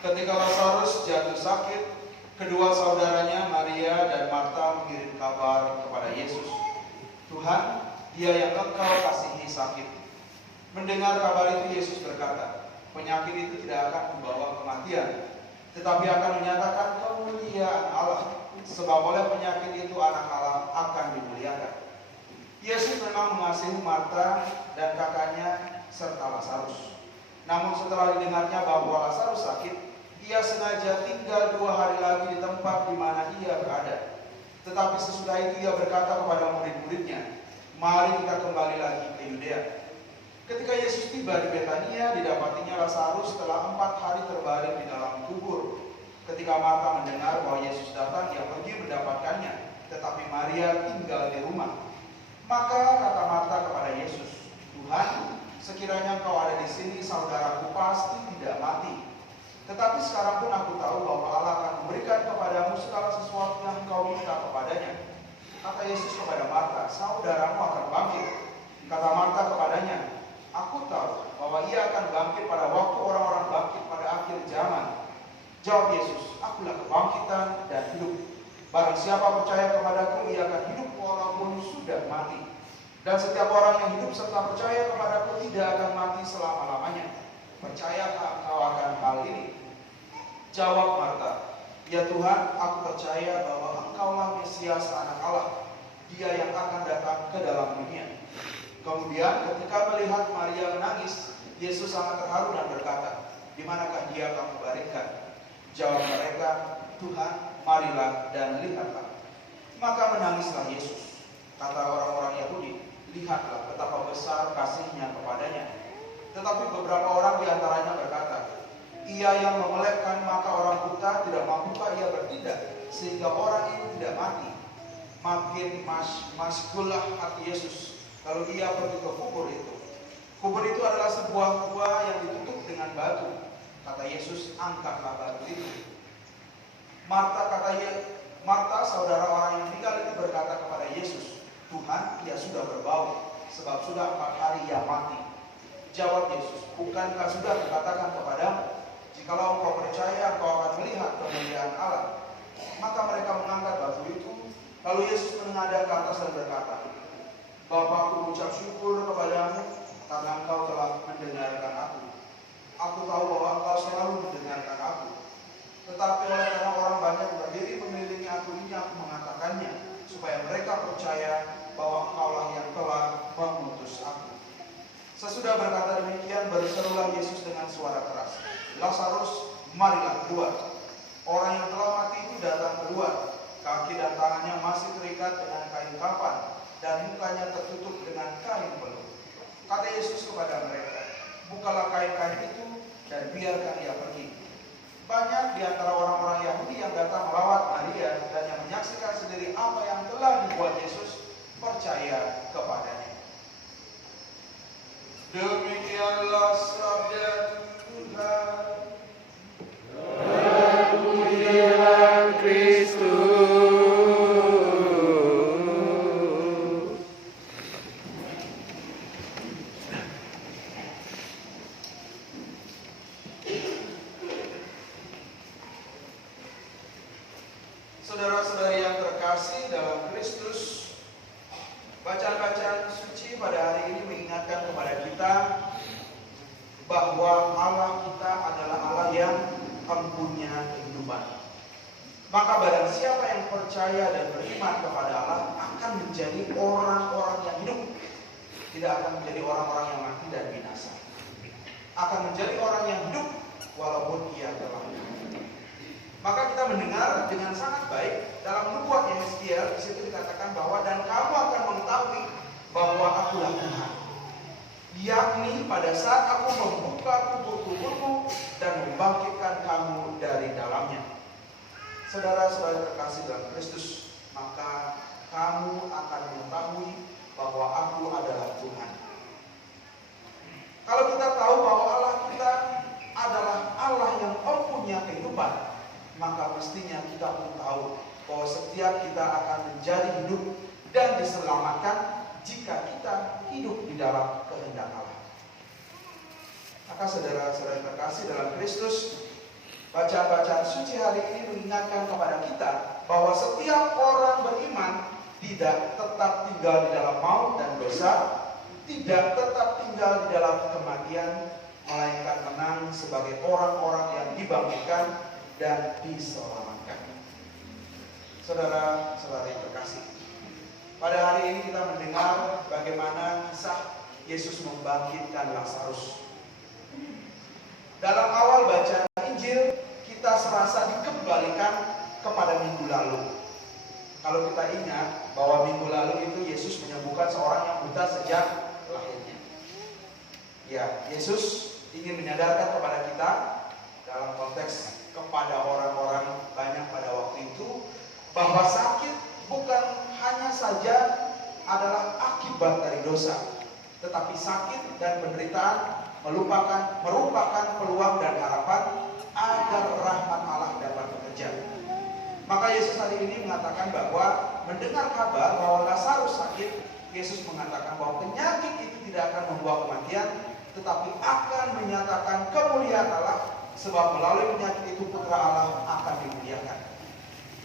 Ketika Lazarus jatuh sakit, kedua saudaranya Maria dan Marta mengirim kabar kepada Yesus, "Tuhan, dia yang Engkau kasihi sakit." Mendengar kabar itu, Yesus berkata, "Penyakit itu tidak akan membawa kematian, tetapi akan menyatakan kemuliaan Allah, sebab oleh penyakit itu anak Allah akan dimuliakan." Yesus memang mengasihi Marta dan kakaknya serta Lazarus. Namun setelah didengarnya bahwa Lazarus sakit, ia sengaja tinggal 2 hari lagi di tempat di mana ia berada. Tetapi sesudah itu ia berkata kepada murid-muridnya, "Mari kita kembali lagi ke Yudea." Ketika Yesus tiba di Betania, didapatinya Lazarus setelah 4 hari terbaring di dalam kubur. Ketika Marta mendengar bahwa Yesus datang, ia pergi mendapatkannya, tetapi Maria tinggal di rumah. Maka kata Marta kepada Yesus, "Tuhan, sekiranya Engkau ada di sini, saudaraku pasti tidak mati. Tetapi sekarang pun aku tahu bahwa Allah akan memberikan kepadamu segala sesuatu yang engkau minta kepadanya." Kata Yesus kepada Marta, "Saudaramu akan bangkit." Kata Marta kepadanya, "Aku tahu bahwa ia akan bangkit pada waktu orang-orang bangkit pada akhir zaman." Jawab Yesus, "Akulah kebangkitan dan hidup. Barang siapa percaya kepadaku, ia akan hidup walaupun sudah mati. Dan setiap orang yang hidup serta percaya kepadaku tidak akan mati selama-lamanya. Percayakah engkau akan hal ini?" Jawab Marta, "Ya Tuhan, aku percaya bahwa Engkaulah Mesias Anak Allah, Dia yang akan datang ke dalam dunia." Kemudian ketika melihat Maria menangis, Yesus sangat terharu dan berkata, "Di manakah dia kamu baringkan?" Jawab mereka, "Tuhan, marilah dan lihatlah." Maka menangislah Yesus. Kata orang-orang Yahudi, "Lihatlah betapa besar kasihnya kepadanya." Tetapi beberapa orang diantaranya berkata, "Ia yang memelekkan maka orang buta, tidak mampukah ia bertindak sehingga orang itu tidak mati?" Makin maskullah hati Yesus kalau ia pergi ke kubur itu. Kubur itu adalah sebuah gua yang ditutup dengan batu. Kata Yesus, "Angkatlah batu itu." Marta, saudara orang yang meninggal itu berkata kepada Yesus, "Tuhan, ia sudah berbau, sebab sudah 4 hari ia mati." Jawab Yesus, "Bukankah sudah dikatakan kepadamu, jikalau engkau percaya, engkau akan melihat kemuliaan Allah?" Maka mereka mengangkat batu itu. Lalu Yesus menengadah ke atas dan berkata, "Bapa, aku ucap syukur kepadamu karena engkau telah mendengarkan aku. Aku tahu bahwa engkau selalu mendengarkan aku. Tetapi oleh karena orang banyak berdiri mengelilingi aku ini, aku mengatakannya, supaya mereka percaya bahwa engkaulah yang telah mengutus aku." Sesudah berkata demikian, berserulah Yesus dengan suara keras, "Lazarus, marilah keluar." Orang yang telah mati itu datang keluar. Kaki dan tangannya masih terikat dengan kain kapan, dan mukanya tertutup dengan kain peluh. Kata Yesus kepada mereka, "Bukalah kain-kain itu dan biarkan ia pergi." Banyak di antara orang-orang Yahudi yang datang melawat Maria dan yang menyaksikan sendiri apa yang telah dibuat Yesus percaya kepadanya. Demikianlah sabda Tuhan. Terpujilah Kristus. Saudara-saudari yang terkasih dalam Kristus, bacaan-bacaan suci pada hari ini mengingatkan kepada kita bahwa Allah kita adalah Allah yang mempunyai kehidupan. Maka barang siapa yang percaya dan beriman kepada Allah akan menjadi orang-orang yang hidup, tidak akan menjadi orang-orang yang mati dan binasa. Akan menjadi orang yang hidup walaupun ia telah mati. Maka kita mendengar dengan sangat baik dalam nubuat Yesaya, di situ dikatakan bahwa dan kamu akan mengetahui bahwa akulah Tuhan. Yakni pada saat aku membuka kubur-kuburmu dan membangkitkan kamu dari dalamnya. Saudara-saudara terkasih dalam Kristus, maka kamu akan mengetahui bahwa aku adalah Tuhan. Kalau kita tahu bahwa Allah kita adalah Allah yang mempunyai kehidupan, maka mestinya kita pun tahu bahwa setiap kita akan menjadi hidup dan diselamatkan jika kita hidup di dalam kehendak Allah. Maka saudara-saudara terkasih dalam Kristus, Bacaan-bacaan suci hari ini mengingatkan kepada kita bahwa setiap orang beriman tidak tetap tinggal di dalam maut dan dosa, tidak tetap tinggal di dalam kematian, melainkan menang sebagai orang-orang yang dibangkitkan dan diselamatkan. Saudara-saudari terkasih, pada hari ini kita mendengar bagaimana kisah Yesus membangkitkan Lazarus. Dalam awal bacaan Injil, kita serasa dikembalikan kepada minggu lalu. Kalau kita ingat bahwa minggu lalu itu Yesus menyembuhkan seorang yang buta sejak lahirnya. Ya, Yesus ingin menyadarkan kepada kita dalam konteks kepada orang-orang banyak pada waktu itu bahwa sakit bukan hanya saja adalah akibat dari dosa, tetapi sakit dan penderitaan merupakan peluang dan harapan agar rahmat Allah dapat bekerja. Maka Yesus hari ini mengatakan bahwa mendengar kabar bahwa Lazarus sakit, Yesus mengatakan bahwa penyakit itu tidak akan membawa kematian, tetapi akan menyatakan kemuliaan Allah, sebab melalui penyakit itu Putra Allah akan dimuliakan.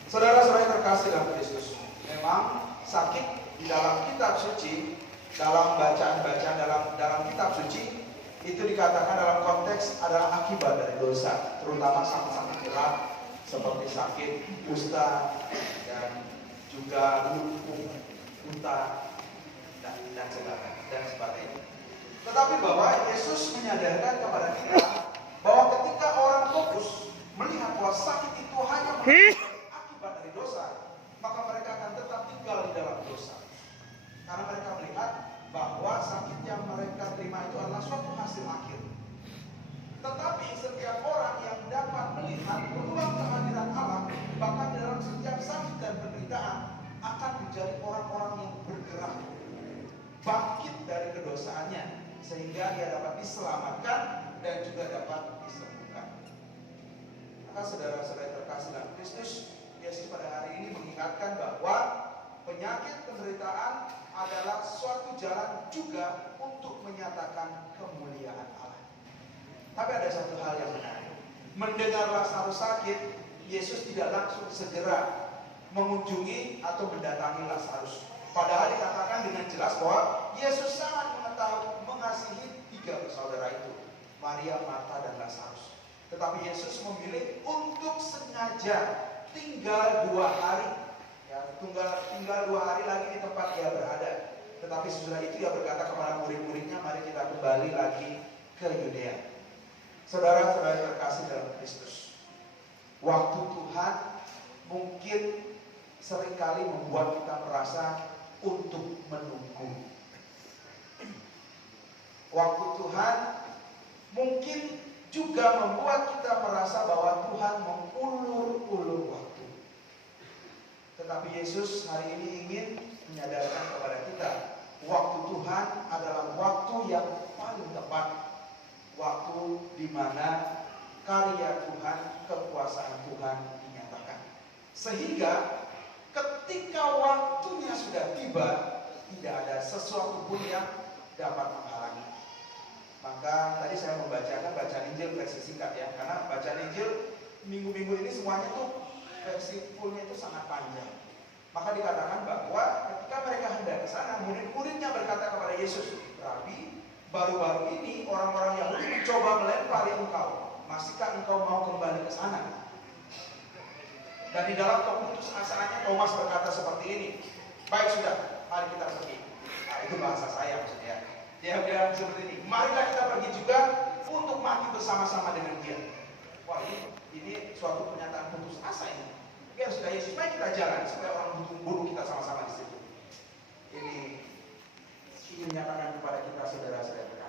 Saudara-saudara terkasih dalam Kristus, memang sakit di dalam kitab suci, dalam bacaan-bacaan dalam kitab suci itu dikatakan dalam konteks adalah akibat dari dosa, terutama sakit-sakit berat seperti sakit kusta dan juga lumpuh, buta dan sebagainya. Tetapi bahwa Yesus menyadarkan kepada kita bahwa ketika orang fokus melihat bahwa sakit itu hanya akibat dari dosa, maka mereka akan tetap tinggal di dalam dosa. Karena mereka melihat bahwa sakit yang mereka terima itu adalah suatu hasil akhir. Tetapi setiap orang yang dapat melihat peluang kehadiran Allah, bahkan dalam setiap sakit dan penderitaan, akan menjadi orang-orang yang bergerak, bangkit dari kedosaannya, sehingga dia dapat diselamatkan dan juga dapat disembuhkan. Maka saudara-saudara terkasih dalam Kristus, Yesus pada hari ini mengingatkan bahwa penyakit penderitaan adalah suatu jalan juga untuk menyatakan kemuliaan Allah. Tapi ada satu hal yang menarik. Mendengar Lazarus sakit, Yesus tidak langsung segera mengunjungi atau mendatangi Lazarus. Padahal dikatakan dengan jelas bahwa Yesus sangat mengasihi tiga bersaudara itu, Maria, Marta, dan Lazarus. Tetapi Yesus memilih untuk sengaja tinggal 2 hari. Tinggal 2 hari lagi di tempat dia berada. Tetapi sesudah itu dia berkata kepada murid-muridnya, mari kita kembali lagi ke Yudea. Saudara-saudara terkasih dalam Kristus, waktu Tuhan mungkin seringkali membuat kita merasa untuk menunggu. Waktu Tuhan mungkin juga membuat kita merasa bahwa Tuhan mengulur-ulur waktu. Tetapi Yesus hari ini ingin menyadarkan kepada kita, waktu Tuhan adalah waktu yang paling tepat, waktu di mana karya Tuhan, kekuasaan Tuhan dinyatakan. Sehingga ketika waktunya sudah tiba, tidak ada sesuatu pun yang dapat menghalangi. Maka tadi saya membacakan bacaan Injil versi singkat ya, karena bacaan Injil minggu-minggu ini semuanya tuh versi fullnya itu sangat panjang. Maka dikatakan bahwa ketika mereka hendak ke sana, murid-muridnya berkata kepada Yesus, Rabi, baru-baru ini orang-orang Yahudi mencoba melempari engkau. Masihkah engkau mau kembali ke sana? Dan di dalam keputusasaannya Thomas berkata seperti ini, baik sudah, mari kita pergi. Nah, itu bahasa saya maksudnya. Dia bilang seperti ini, marilah kita pergi juga untuk mati bersama-sama dengan dia. Wah, ini suatu pernyataan putus asa ini. Ya sudah Yesus, mari kita jalan supaya orang bunuh kita sama-sama di situ. Ini menyatakan kepada kita saudara-saudara.